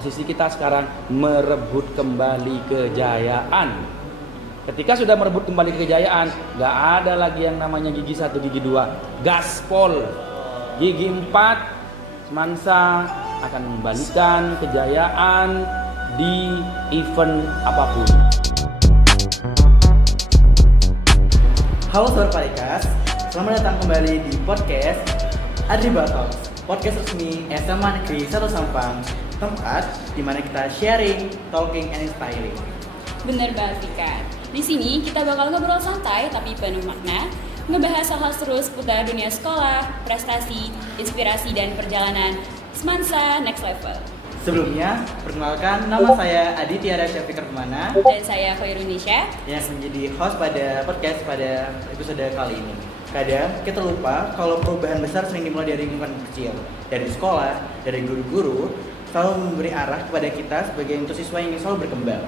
Posisi kita sekarang merebut kembali kejayaan. Ketika sudah merebut kembali kejayaan, gak ada lagi yang namanya gigi 1, gigi 2. Gaspol. Gigi 4, Semansa akan membalikan kejayaan di event apapun. Halo Sobat Parikas, selamat datang kembali di podcast Adri Talks, podcast resmi SMA Negeri 1 Sampang, tempat di mana kita sharing, talking, and inspiring. Bener banget Vika. Di sini kita bakal ngobrol santai tapi penuh makna, ngebahas hal-hal seru seputar dunia sekolah, prestasi, inspirasi dan perjalanan Semansa Next Level. Sebelumnya, perkenalkan nama saya Aditya Syafikar Permana Dan saya Khairunisha yang menjadi host pada podcast pada episode kali ini. Kadang kita lupa kalau perubahan besar sering dimulai dari lingkungan kecil, dari sekolah, dari guru-guru, selalu memberi arah kepada kita sebagai untuk siswa yang ingin selalu berkembang.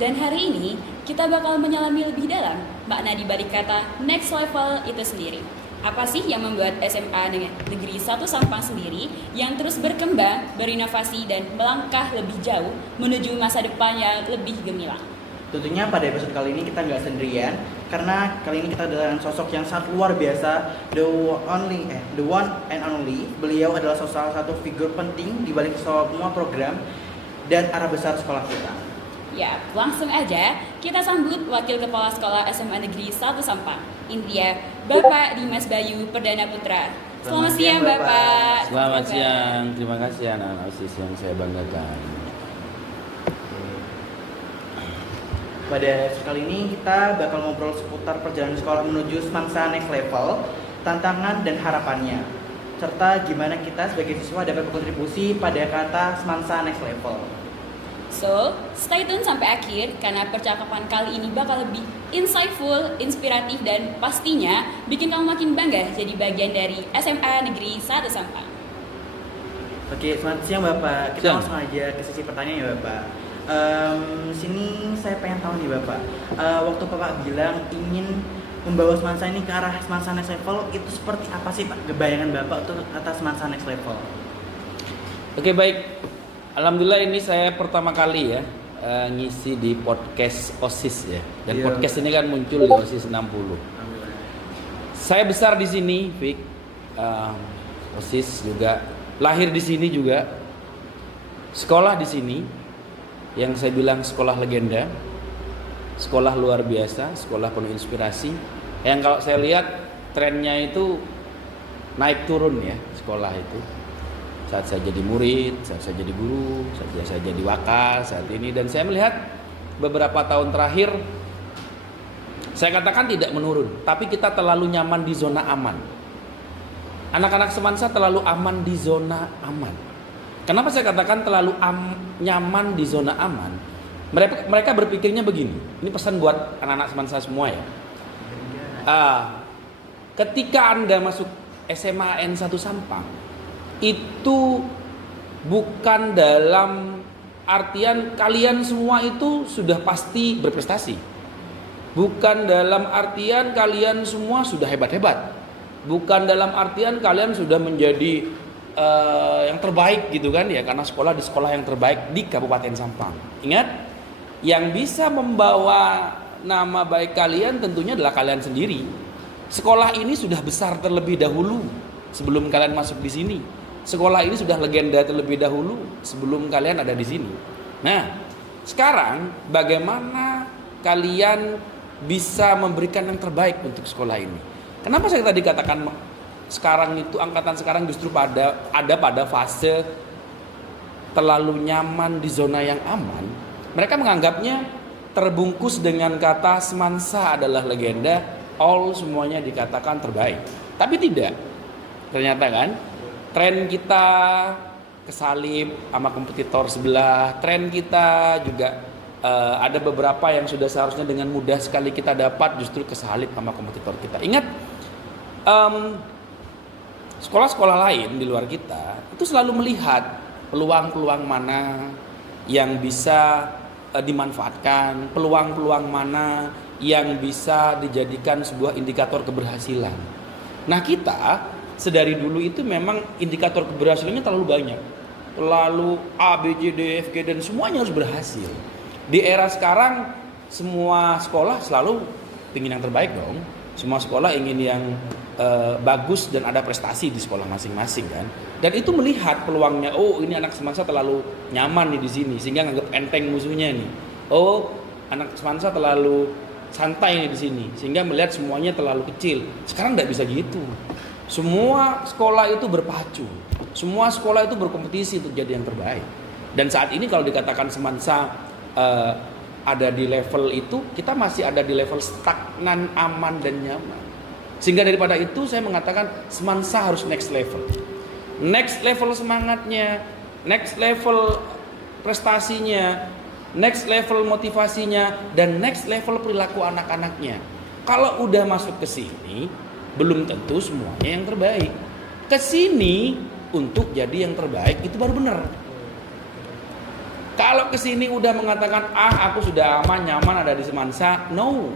Dan hari ini kita bakal menyelami lebih dalam makna di balik kata next level itu sendiri. Apa sih yang membuat SMA Negeri 1 Sampang sendiri yang terus berkembang, berinovasi dan melangkah lebih jauh menuju masa depan yang lebih gemilang? Tentunya pada episode kali ini kita nggak sendirian, karena kali ini kita dengan sosok yang sangat luar biasa, the one and only. Beliau adalah salah satu figur penting di balik semua program dan arah besar sekolah kita. Ya, langsung aja kita sambut Wakil Kepala Sekolah SMA Negeri 1 Sampang, India, Bapak Dimas Bayu Perdana Putra. Selamat siang Bapak. Selamat siang, terima kasih anak-anak OSIS yang saya banggakan. Pada episode kali ini kita bakal ngobrol seputar perjalanan sekolah menuju Semansa Next Level, tantangan dan harapannya, serta gimana kita sebagai siswa dapat berkontribusi pada kata Semansa Next Level. So, stay tune sampai akhir karena percakapan kali ini bakal lebih insightful, inspiratif, dan pastinya bikin kamu makin bangga jadi bagian dari SMA Negeri 1 Sampang. Oke, selamat siang Bapak. Kita Siang. langsung aja ke sesi pertanyaan ya Bapak. Sini saya pengen tahu nih Bapak, waktu Bapak bilang ingin membawa Semansa ini ke arah Semansa Next Level, itu seperti apa sih Pak bayangan Bapak untuk atas Semansa Next Level? Oke, baik. Alhamdulillah ini saya pertama kali ya ngisi di podcast OSIS ya. Dan Iya. podcast ini kan muncul di OSIS 60. Saya besar di sini, Fik. OSIS juga lahir di sini juga. Sekolah di sini yang saya bilang sekolah legenda. Sekolah luar biasa, sekolah penuh inspirasi. Yang kalau saya lihat trennya itu naik turun ya, sekolah itu. Saat saya jadi murid, saat saya jadi guru, saat saya jadi wakal, saat ini. Dan saya melihat beberapa tahun terakhir, saya katakan tidak menurun, tapi kita terlalu nyaman di zona aman. Anak-anak Semansa terlalu aman di zona aman. Kenapa saya katakan terlalu nyaman di zona aman? Mereka berpikirnya begini, ini pesan buat anak-anak Semansa semua ya. Ketika Anda masuk SMA N1 Sampang, itu bukan dalam artian kalian semua itu sudah pasti berprestasi. Bukan dalam artian kalian semua sudah hebat-hebat. Bukan dalam artian kalian sudah menjadi yang terbaik gitu kan ya, karena sekolah di sekolah yang terbaik di Kabupaten Sampang. Ingat, yang bisa membawa nama baik kalian tentunya adalah kalian sendiri. Sekolah ini sudah besar terlebih dahulu sebelum kalian masuk di sini. Sekolah ini sudah legenda terlebih dahulu sebelum kalian ada di sini. Nah, sekarang bagaimana kalian bisa memberikan yang terbaik untuk sekolah ini? Kenapa saya tadi katakan sekarang itu angkatan sekarang justru ada pada fase terlalu nyaman di zona yang aman. Mereka menganggapnya terbungkus dengan kata Semansa adalah legenda, all semuanya dikatakan terbaik. Tapi tidak. Ternyata kan tren kita kesalip sama kompetitor sebelah. Tren kita juga ada beberapa yang sudah seharusnya dengan mudah sekali kita dapat justru kesalip sama kompetitor kita. Ingat, sekolah-sekolah lain di luar kita itu selalu melihat peluang-peluang mana yang bisa dimanfaatkan, peluang-peluang mana yang bisa dijadikan sebuah indikator keberhasilan. Nah, kita sedari dulu itu memang indikator keberhasilannya terlalu banyak. lalu A, B, C, D, F, G, dan semuanya harus berhasil. Di era sekarang semua sekolah selalu ingin yang terbaik dong. Semua sekolah ingin yang bagus dan ada prestasi di sekolah masing-masing kan. Dan itu melihat peluangnya. Oh, ini anak semansa terlalu nyaman nih di sini sehingga nganggap enteng musuhnya nih. Oh, anak semansa terlalu santai nih di sini sehingga melihat semuanya terlalu kecil. Sekarang nggak bisa gitu. Semua sekolah itu berpacu. Semua sekolah itu berkompetisi untuk jadi yang terbaik. Dan saat ini kalau dikatakan semansa ada di level itu, kita masih ada di level stagnan, aman dan nyaman. Sehingga daripada itu saya mengatakan semansa harus next level. Next level semangatnya, next level prestasinya, next level motivasinya, dan next level perilaku anak-anaknya. Kalau udah masuk ke sini, belum tentu semuanya yang terbaik. Ke sini untuk jadi yang terbaik itu baru benar. Kalau ke sini udah mengatakan aku sudah aman, nyaman ada di semansa, no.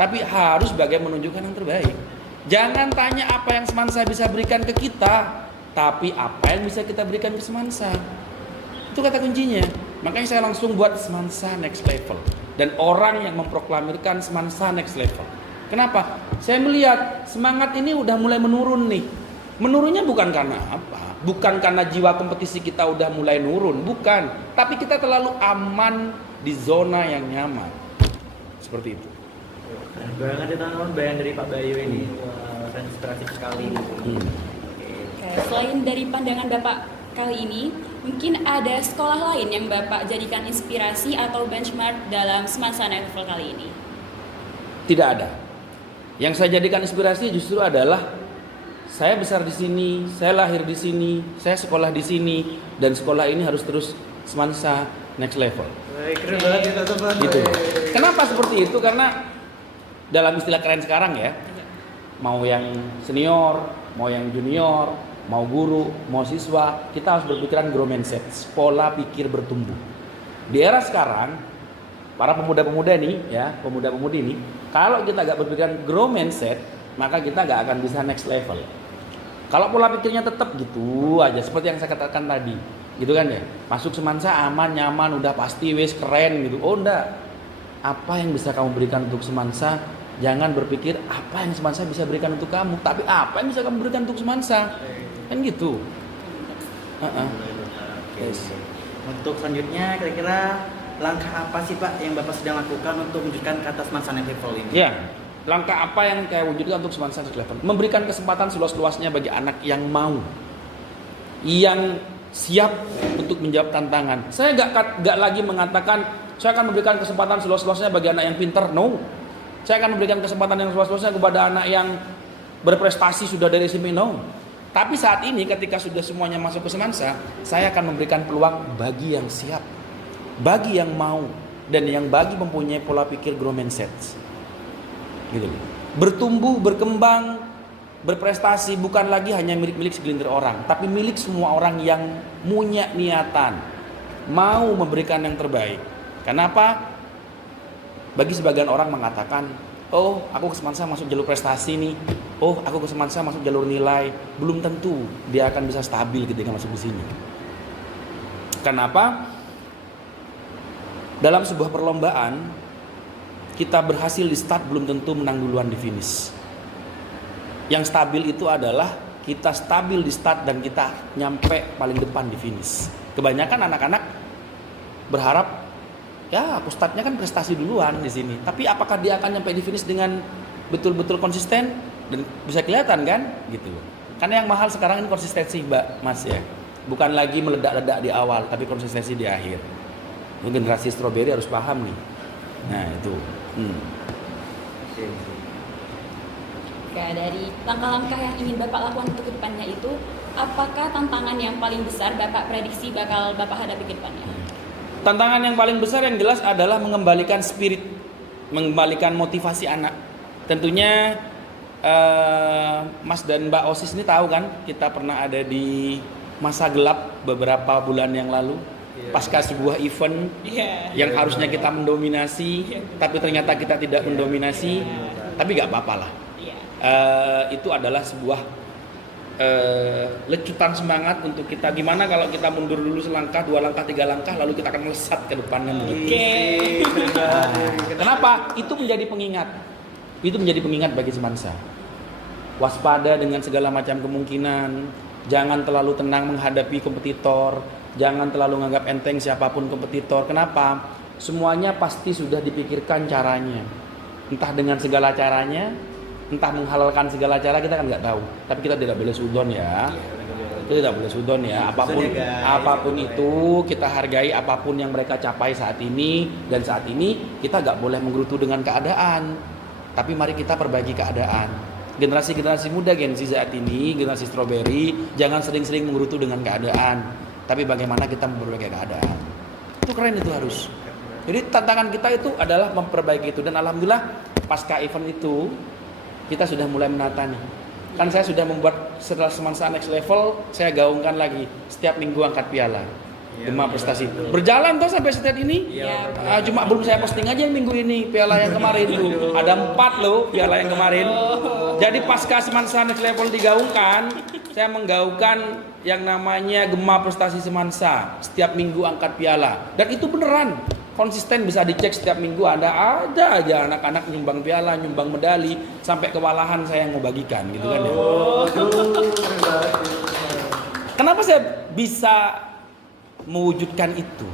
Tapi harus bagaimana menunjukkan yang terbaik. Jangan tanya apa yang semansa bisa berikan ke kita, tapi apa yang bisa kita berikan ke semansa. Itu kata kuncinya. Makanya saya langsung buat semansa next level. Dan orang yang memproklamirkan semansa next level. Kenapa? Saya melihat semangat ini udah mulai menurun nih. Menurunnya bukan karena apa? Bukan karena jiwa kompetisi kita udah mulai nurun, bukan. Tapi kita terlalu aman di zona yang nyaman. Seperti itu. Keren banget ya teman-teman bayang dari Pak Bayu ini. Wah, inspiratif sekali. Oke, selain dari pandangan Bapak kali ini, mungkin ada sekolah lain yang Bapak jadikan inspirasi atau benchmark dalam semansa level kali ini? Tidak ada. Yang saya jadikan inspirasi justru adalah saya besar di sini, saya lahir di sini, saya sekolah di sini, dan sekolah ini harus terus semansa next level. Keren banget ya teman-teman. Gitu. Kenapa seperti itu? Karena dalam istilah keren sekarang ya, mau yang senior, mau yang junior, mau guru, mau siswa, kita harus berpikiran grow mindset, pola pikir bertumbuh. Di era sekarang, para pemuda-pemuda nih, ya, pemuda-pemudi ini, kalau kita gak berpikiran grow mindset, maka kita gak akan bisa next level. Kalau pola pikirnya tetap gitu aja, seperti yang saya katakan tadi, gitu kan ya, masuk semansa aman, nyaman, udah pasti wes keren gitu. Oh enggak, apa yang bisa kamu berikan untuk semansa? Jangan berpikir apa yang semansa bisa berikan untuk kamu, tapi apa yang bisa kamu berikan untuk semansa, kan gitu. Yes. Untuk selanjutnya kira-kira langkah apa sih Pak yang Bapak sedang lakukan untuk menunjukkan ke atas semansa level ini? Ya, langkah apa yang saya wujudkan untuk semansa next level? Memberikan kesempatan seluas-luasnya bagi anak yang mau, yang siap untuk menjawab tantangan. Saya gak lagi mengatakan saya akan memberikan kesempatan seluas-luasnya bagi anak yang pintar. No, saya akan memberikan kesempatan yang seluas-luasnya kepada anak yang berprestasi sudah dari SMP. No, tapi saat ini ketika sudah semuanya masuk ke semansa, saya akan memberikan peluang bagi yang siap, bagi yang mau, dan yang bagi mempunyai pola pikir grow mindset. Gitu. Bertumbuh, berkembang, berprestasi bukan lagi hanya milik segelintir orang, tapi milik semua orang yang punya niatan mau memberikan yang terbaik. Kenapa? Bagi sebagian orang mengatakan, oh aku ke semansa masuk jalur prestasi nih, oh aku ke semansa masuk jalur nilai. Belum tentu dia akan bisa stabil ketika masuk di sini. Kenapa? Dalam sebuah perlombaan kita berhasil di start belum tentu menang duluan di finish. Yang stabil itu adalah kita stabil di start dan kita nyampe paling depan di finish. Kebanyakan anak-anak berharap ya aku startnya kan prestasi duluan di sini. Tapi apakah dia akan nyampe di finish dengan betul-betul konsisten dan bisa kelihatan kan gitu. Karena yang mahal sekarang ini konsistensi Mbak Mas ya. Bukan lagi meledak-ledak di awal tapi konsistensi di akhir. Generasi strawberry harus paham nih. Nah itu. Oke, dari langkah-langkah yang ingin Bapak lakukan untuk kedepannya itu, apakah tantangan yang paling besar Bapak prediksi bakal Bapak hadapi ke depannya? Tantangan yang paling besar yang jelas adalah mengembalikan spirit, mengembalikan motivasi anak. Tentunya Mas dan Mbak OSIS ini tahu kan, kita pernah ada di masa gelap beberapa bulan yang lalu. Pasca sebuah event yang harusnya kita mendominasi, tapi ternyata kita tidak mendominasi, tapi gak apa-apa lah. Itu adalah sebuah lecutan semangat untuk kita. Gimana kalau kita mundur dulu selangkah, 2 langkah, 3 langkah, lalu kita akan melesat ke depan kan begitu. Kenapa? Itu menjadi pengingat. Itu menjadi pengingat bagi semansa. Waspada dengan segala macam kemungkinan. Jangan terlalu tenang menghadapi kompetitor. Jangan terlalu menganggap enteng siapapun kompetitor. Kenapa? Semuanya pasti sudah dipikirkan caranya. Entah dengan segala caranya, entah menghalalkan segala cara, kita kan nggak tahu. Tapi kita tidak boleh sudon ya. Kita tidak boleh sudon ya. Apapun itu kita hargai apapun yang mereka capai saat ini, dan saat ini kita nggak boleh menggerutu dengan keadaan. Tapi mari kita perbaiki keadaan. Generasi muda Gen Z saat ini, generasi strawberry, jangan sering-sering menggerutu dengan keadaan. Tapi bagaimana kita memperbaiki keadaan. Itu keren, itu harus. Jadi tantangan kita itu adalah memperbaiki itu. Dan alhamdulillah pasca event itu kita sudah mulai menata nih. Kan saya sudah membuat setelah Semansa Next Level, saya gaungkan lagi setiap minggu angkat piala. Gema prestasi. Berjalan tuh sampai saat ini. Cuma belum saya posting aja minggu ini piala yang kemarin tuh. Ada 4 loh piala yang kemarin. Jadi pasca Semansa Next Level digaungkan, saya menggaungkan yang namanya Gema Prestasi Semansa. Setiap minggu angkat piala. Dan itu beneran. Konsisten, bisa dicek setiap minggu ada aja anak-anak nyumbang piala, nyumbang medali, sampai kewalahan saya yang mau bagikan gitu kan ya. Kenapa saya bisa mewujudkan itu?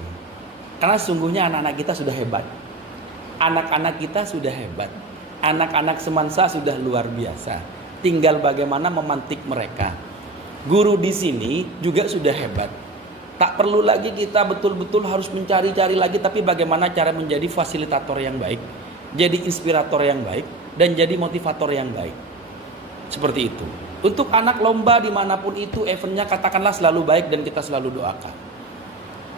Karena sungguhnya anak-anak kita sudah hebat. Anak-anak kita sudah hebat. Anak-anak Semansa sudah luar biasa. Tinggal bagaimana memantik mereka. Guru di sini juga sudah hebat. Tak perlu lagi kita betul-betul harus mencari-cari lagi, tapi bagaimana cara menjadi fasilitator yang baik, jadi inspirator yang baik, dan jadi motivator yang baik. Seperti itu. Untuk anak lomba dimanapun itu eventnya katakanlah selalu baik dan kita selalu doakan.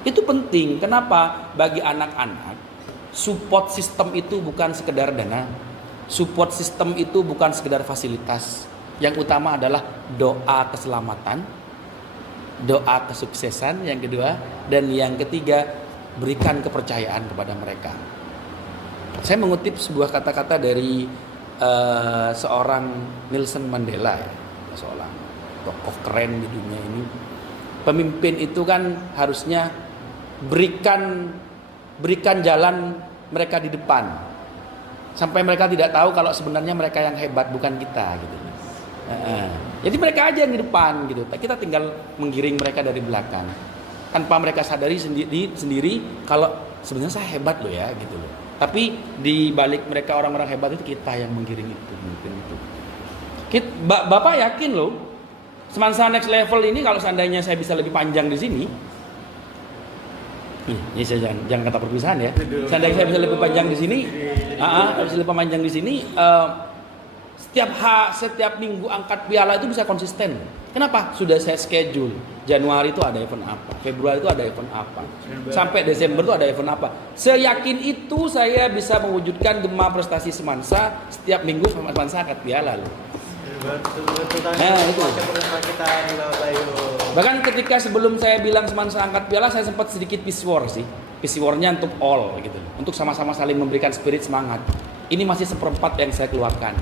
Itu penting. Kenapa? Bagi anak-anak, support system itu bukan sekedar dana. Support system itu bukan sekedar fasilitas. Yang utama adalah doa keselamatan, doa kesuksesan yang kedua, dan yang ketiga berikan kepercayaan kepada mereka. Saya mengutip sebuah kata-kata dari seorang Nelson Mandela, seorang tokoh keren di dunia ini. Pemimpin itu kan harusnya berikan jalan mereka di depan, sampai mereka tidak tahu kalau sebenarnya mereka yang hebat, bukan kita gitu. Jadi mereka aja yang di depan gitu. Kita tinggal menggiring mereka dari belakang. Tanpa mereka sadari sendiri kalau sebenarnya saya hebat loh ya gitu loh. Tapi di balik mereka orang-orang hebat itu kita yang menggiring itu, mungkin itu. Bapak yakin loh, Semansa Next Level ini kalau seandainya saya bisa lebih panjang di sini. Ini saya jangan kata perpisahan ya. Seandainya saya bisa lebih panjang di sini, bisa lebih panjang di sini. Setiap minggu angkat piala itu bisa konsisten. Kenapa? Sudah saya schedule. Januari itu ada event apa, Februari itu ada event apa, sampai Desember itu ada event apa. Seyakin itu saya bisa mewujudkan Gema Prestasi Semansa setiap minggu Semansa angkat piala loh. Itu. Bahkan ketika sebelum saya bilang Semansa angkat piala, saya sempat sedikit peace war sih. Peace war-nya untuk all gitu, untuk sama-sama saling memberikan spirit semangat. Ini masih seperempat yang saya keluarkan.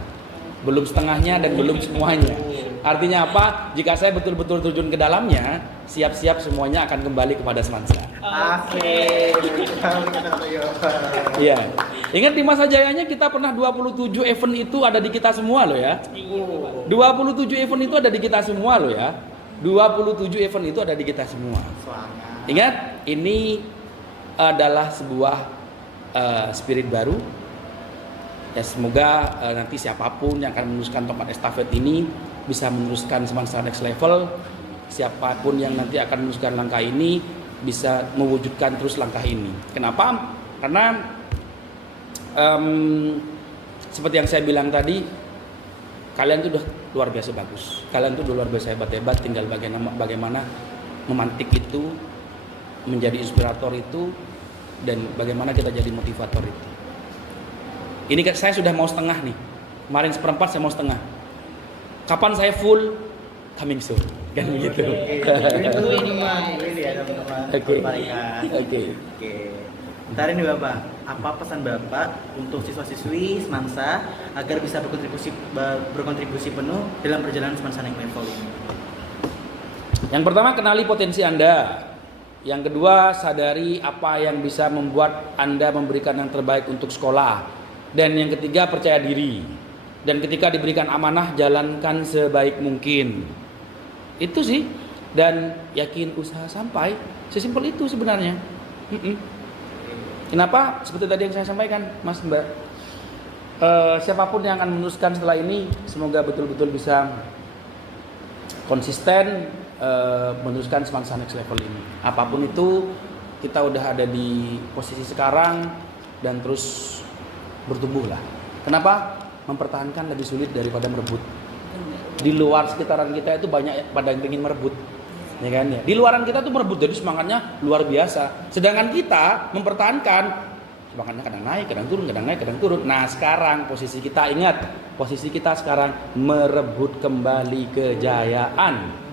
Belum setengahnya dan belum semuanya. Artinya apa? Jika saya betul-betul terjun ke dalamnya, siap-siap semuanya akan kembali kepada Semansa. Iya. Ingat di masa jayanya kita pernah 27 event itu ada di kita semua loh ya. 27 event itu ada di kita semua loh ya. 27 event itu ada di kita semua. Ingat, ini adalah sebuah spirit baru. Ya, semoga nanti siapapun yang akan meneruskan tongkat estafet ini bisa meneruskan Semansa Next Level. Siapapun yang nanti akan meneruskan langkah ini bisa mewujudkan terus langkah ini. Kenapa? Karena seperti yang saya bilang tadi, kalian tuh udah luar biasa bagus. Kalian tuh udah luar biasa hebat-hebat. Tinggal bagaimana memantik itu, menjadi inspirator itu, dan bagaimana kita jadi motivator itu. Ini kan saya sudah mau setengah nih. Kemarin seperempat, saya mau setengah. Kapan saya full? Coming soon. Kan begitu. Ini ya teman-teman. Oke. Ntar ini Bapak, apa pesan Bapak untuk siswa-siswi Semansa agar bisa berkontribusi penuh dalam perjalanan Semansa naik level ini? Yang pertama, kenali potensi Anda. Yang kedua, sadari apa yang bisa membuat Anda memberikan yang terbaik untuk sekolah. Dan yang ketiga, percaya diri. Dan ketika diberikan amanah, jalankan sebaik mungkin. Itu sih. Dan yakin usaha sampai. Sesimpel itu sebenarnya. Kenapa? Seperti tadi yang saya sampaikan, Mas Mbak. Siapapun yang akan meneruskan setelah ini, semoga betul-betul bisa konsisten meneruskan Semansa Next Level ini. Apapun itu, kita udah ada di posisi sekarang dan terus bertumbuh lah. Kenapa? Mempertahankan lebih sulit daripada merebut. Di luar sekitaran kita itu banyak pada yang ingin merebut, ya kan ya. Di luaran kita tuh merebut, jadi semangatnya luar biasa. Sedangkan kita mempertahankan, semangatnya kadang naik, kadang turun, kadang naik, kadang turun. Nah sekarang posisi kita, ingat, posisi kita sekarang merebut kembali kejayaan.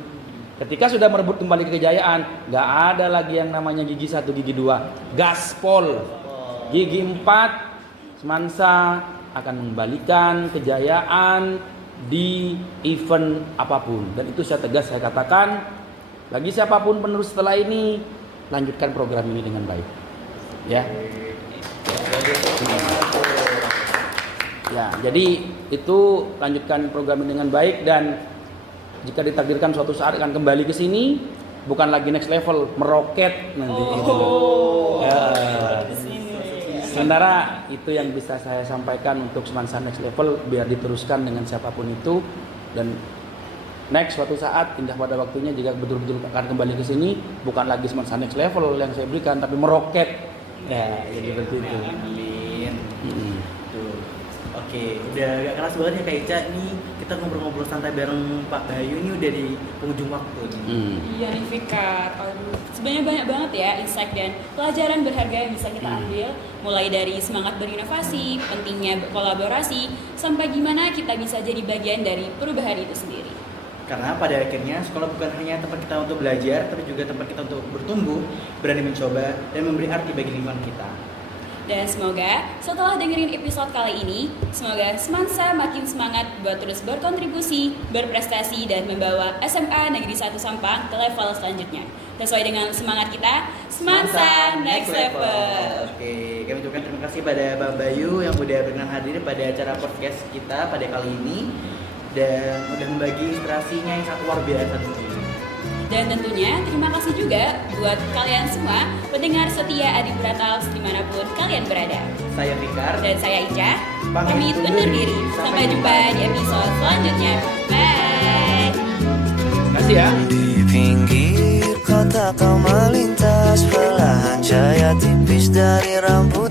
Ketika sudah merebut kembali kejayaan, nggak ada lagi yang namanya gigi 1, gigi 2, gaspol. Gigi 4, Semansa akan mengembalikan kejayaan di event apapun. Dan itu saya tegas saya katakan, bagi siapapun penerus setelah ini, lanjutkan program ini dengan baik. Ya. Ya, jadi itu lanjutkan program ini dengan baik, dan jika ditakdirkan suatu saat akan kembali ke sini, bukan lagi next level, meroket nanti. Ya. Sementara itu yang bisa saya sampaikan untuk Semansa Next Level, biar diteruskan dengan siapapun itu, dan next suatu saat indah pada waktunya jika betul-betul akan kembali ke sini, bukan lagi Semansa Next Level yang saya berikan, tapi meroket. Ya, jadi seperti itu. Amin. Tuh. Oke, udah gak keras banget ya Kak Ica. Nih kita ngobrol-ngobrol santai bareng Pak Bayu, ini udah di penghujung waktu nih. Iya nih Fikar, sebenarnya banyak banget ya insight dan pelajaran berharga yang bisa kita ambil, mulai dari semangat berinovasi, pentingnya berkolaborasi, sampai gimana kita bisa jadi bagian dari perubahan itu sendiri. Karena pada akhirnya sekolah bukan hanya tempat kita untuk belajar, tapi juga tempat kita untuk bertumbuh, berani mencoba, dan memberi arti bagi lingkungan kita. Dan semoga setelah dengerin episode kali ini, semoga Semansa makin semangat buat terus berkontribusi, berprestasi, dan membawa SMA Negeri 1 Sampang ke level selanjutnya. Sesuai dengan semangat kita, Semansa Next Level. Oke, kami ucapkan terima kasih pada Bang Bayu yang udah berkenan hadir pada acara podcast kita pada kali ini, dan udah membagi inspirasinya yang sangat luar biasa tentunya. Dan tentunya terima kasih juga buat kalian semua pendengar setia Adi Bratal dimanapun kalian berada. Saya Fikar Dan saya Ica, Pamit pamit undur diri. Sampai jumpa di episode selanjutnya. Bye. Terima kasih ya. Di pinggir kota kau melintas, perlahan cahaya tipis dari rambut